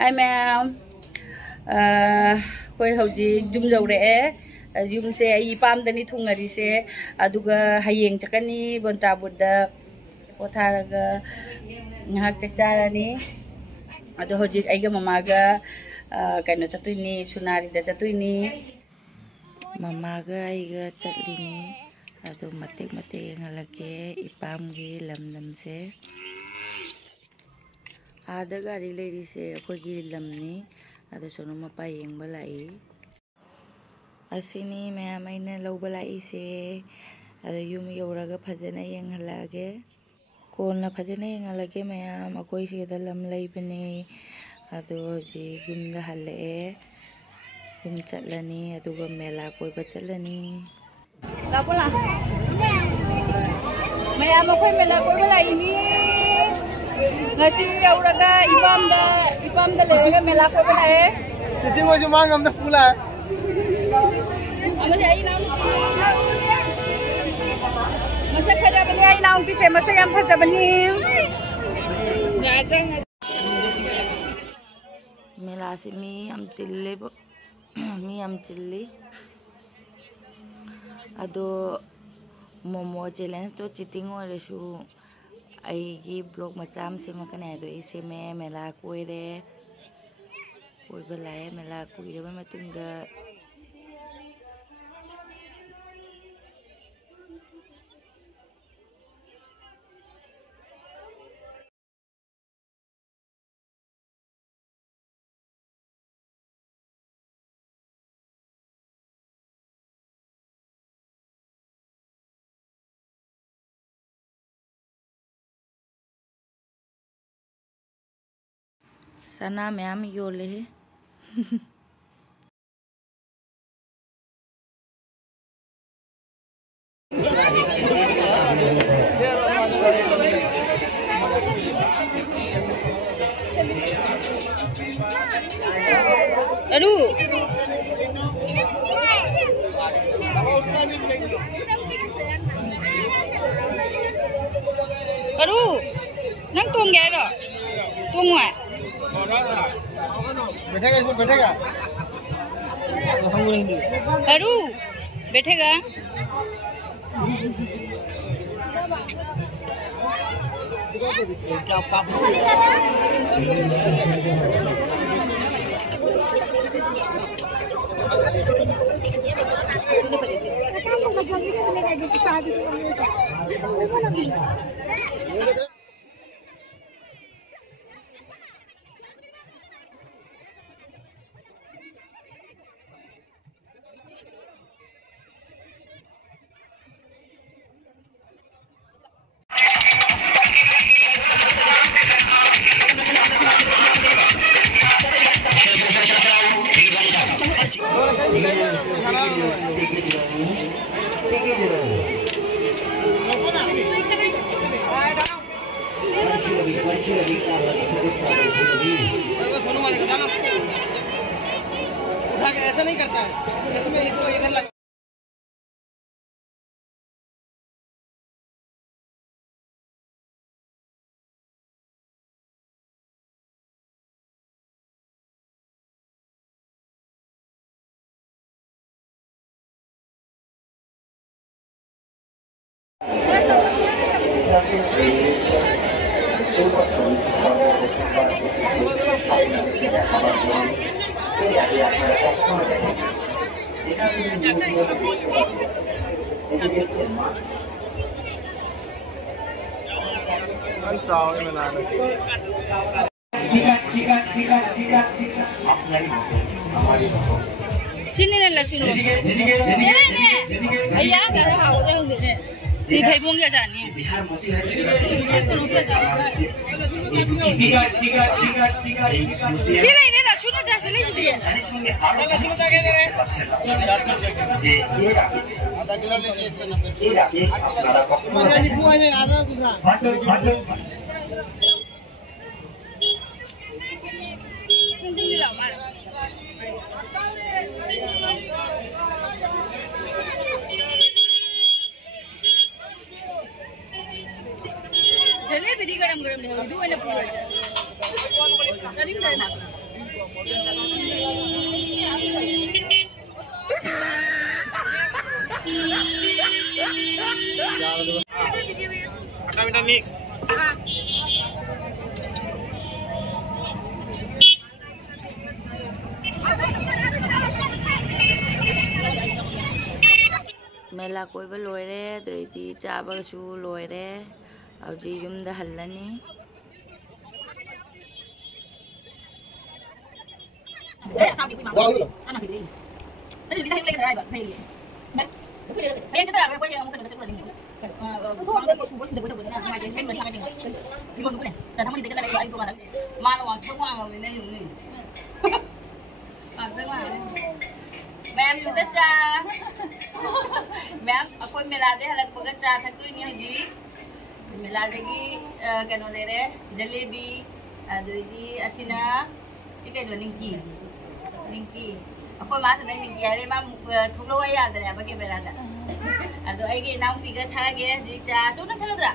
Hi ma'am. Koi hauji jum jaure'e. Jum se ai pam dani thungari se aduga hayeng chakani bonta budda potharaga ngahak chakcharani. Adu hauji aiga mamaga kaino chatuini sunari da chatuini. Mamaga aiga chatlini. Adu matek ngalake ipamgi lam se. Ada gari lady se akogi lamni ada sono mapa yengba lai asini ma'am aina lawba lai se ada yum yoraga phajana yenghalage kona phajana yenghalage ma'am akoi se da lam laibane ado ji yum da halle yum chatlani aduga mela koiba chatlani lapola ma'am akoi mela koiba lai ni ngasi yauraga ipamda leraga mela ko banae siti mo jumang amda pula amade ai naam masak khada bani ai naam ki se masak am khada bani ngajang mela se mi am tille mi am chilli ado momo challenge to cheating ore shu ai blog macam se makane do ise me mela koire koi belai mela koire ba matunda sana ma'am yole he aduh aduh nang tuang gaya do tuang wa बैठेगा इसमें बैठेगा हम लेंगे अरू बैठेगा क्या पाप ऐसा नहीं करता है इसमें इसको इधर लगा sini nih lah sini nih ayah saya hawo tuh yang ini di kaibung ya jani sini ini lah sini aja sini sini आधा किलो ले जलेबी गरम गरम है दो वाला पूरा चलिए ना Stamina mix. मेला कोई लोरे दी चाबू लोरे हजी यूद हल्लनी मैम चा मैम अखोई मेलादे हलकपगा चा थक्तोइनी हजी मेलादगी कनो लेरे जलेबी अदोइदी असिना टिकेट निंकी अखोई मास नै निंकी हारे मा थुलो यादरे बगे मेलादा अदो आइगे नाउ पिगा थागे हजी चा चोना थलद्रा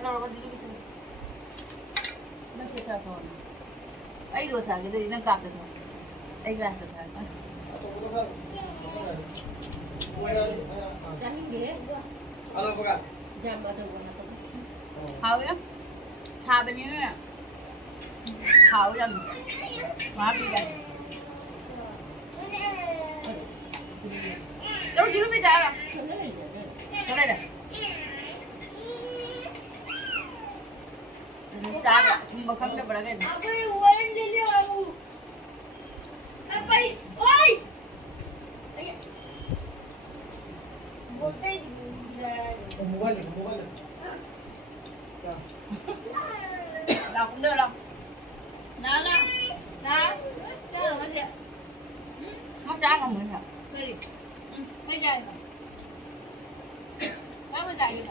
mana orang dulu bisa nak cerita apa? Ayo dua thang gitu, nak kap tu, ayo kelas tu thang. Jangan gede. Alam apa? Jam baca gua nak. Hau ya? Sahabat ni ni. Hau jam. Maaf ya. Jauh dulu berjalan. Mana dah? Saga, cuma kamu dah beragam. Apa yang orang jadi aku? Apa? Oi! Boleh juga. Mobile. Dah, aku dah lah. Nah. Dah macam. Macam apa macam? Kiri. Macam. Apa jadi?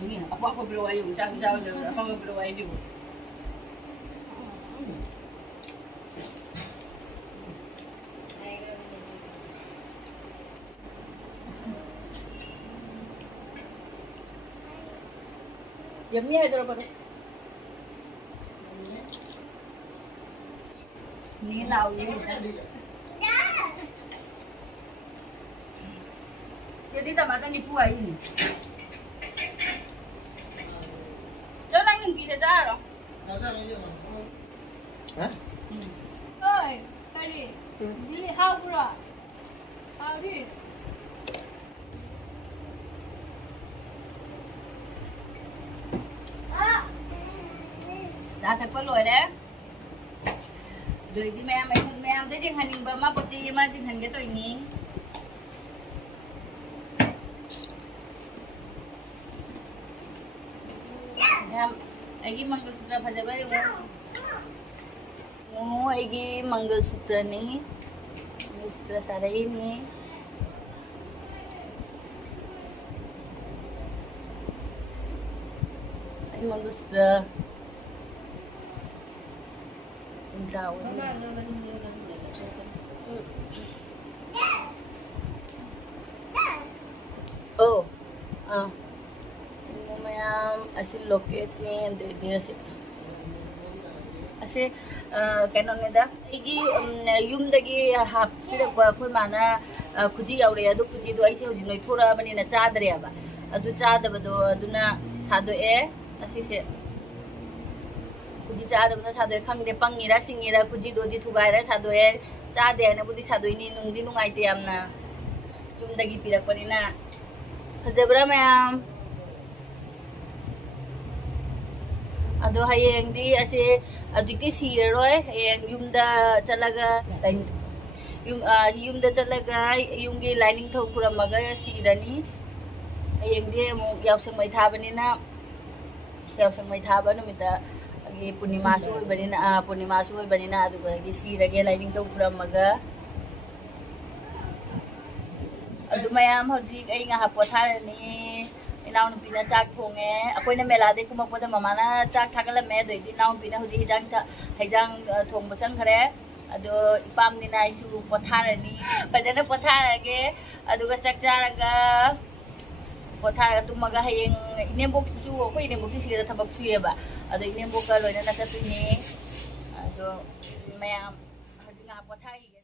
Ini apa perlu ayu, jauh apa perlu ayu. Yummy है जरा पर नीला हो ये jadi टमाटर नींबू आई नहीं kita dah. Hah? Oi, kali. Dili how pura. How di? Dah tak perlu ada. Doi di mem tu jangan ning berma putih ma jangan gitu ini. Lagi mangalsutra भजब लगी मंगलसूत्र नहीं मंगलसूत्र सारा ही नहीं mangalsutra oh asin loket ni dia ase kanon ne da igi yum dagi hap kira ko mana khuji yaure adu khuji do aise hoji noi thora bani na cha dare ba adu cha da bado aduna sado e asi se khuji cha da bado sado e khang de pangira singira khuji do di thugai ra sado e cha de na budi sado ni nungdi nungai te amna yum dagi pirak pani na fajabra mayam ado hayeng di ase adukti siroi hayeng yumda chalaga yumda chalaga yumgi lining thau kuramaga sirani hayeng di mo yausang mai thabani na yausang mai thaba numita agi punima su bani na adu gi sirage lining thau kuramaga adu mayam hoji ai nga hapotharani नाउ नुपीना चाक थोंगे अखोइना मेलादे कुमपदा ममाना चाक थागला मे दोइदि नाउ नुपीना हुजि हिजांग थोंब चंगखरे अदो इपामनिना आइसु पोथारनी फजना पोथारगे अदुगा चकचारगा पोथारगा तुमगा हयेंग इनेबोकसु अखोय इनेबोकसि सिदा थबक सुयेबा अदो इनेबोका लोइना नचतुनी अदो मयाम हदिंगा पोथाई